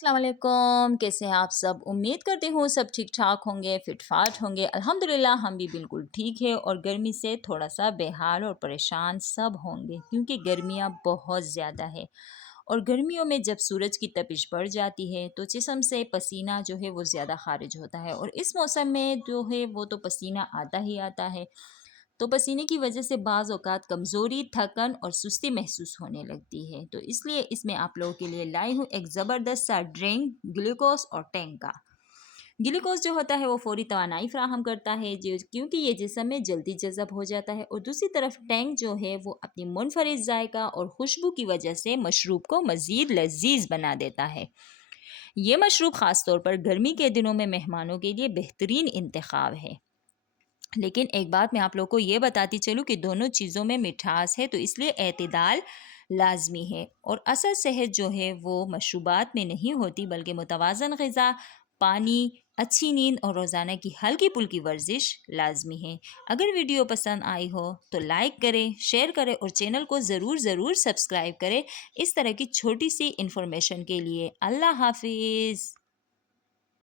अस्सलाम वालेकुम। कैसे हैं आप सब? उम्मीद करती हूँ सब ठीक ठाक होंगे, फिट फाट होंगे। अल्हम्दुलिल्लाह हम भी बिल्कुल ठीक है और गर्मी से थोड़ा सा बेहाल और परेशान सब होंगे क्योंकि गर्मियाँ बहुत ज़्यादा है। और गर्मियों में जब सूरज की तपिश बढ़ जाती है तो जिस्म से पसीना जो है वो ज़्यादा खारिज होता है और इस मौसम में जो है वो तो पसीना आता ही आता है। तो पसीने की वजह से बाज़ औक़ात कमज़ोरी, थकन और सुस्ती महसूस होने लगती है। तो इसलिए इसमें आप लोगों के लिए लाई हूँ एक ज़बरदस्त सा ड्रिंक ग्लूकोज़ और टैंग का। ग्लूकोज़ जो होता है वो फ़ौरी तवानाई फ़राहम करता है जो क्योंकि ये जिस्म में जल्दी जज़ब हो जाता है, और दूसरी तरफ टैंग जो है वो अपनी मुनफ़रिद ज़ायक़ा और खुशबू की वजह से मशरूब को मज़ीद लज़ीज़ बना देता है। ये मशरूब ख़ास तौर पर गर्मी के दिनों में मेहमानों के लिए बेहतरीन इंतख़ाब है। लेकिन एक बात मैं आप लोग को ये बताती चलूँ कि दोनों चीज़ों में मिठास है, तो इसलिए एतदाल लाज़मी है। और असल सेहत जो है वो मशरूबात में नहीं होती बल्कि मुतवाज़न ग़िज़ा, पानी, अच्छी नींद और रोज़ाना की हल्की फुल्की वर्जिश लाज़मी है। अगर वीडियो पसंद आई हो तो लाइक करें, शेयर करें और चैनल को ज़रूर सब्सक्राइब करें इस तरह की छोटी सी इन्फॉर्मेशन के लिए। अल्लाह हाफिज़।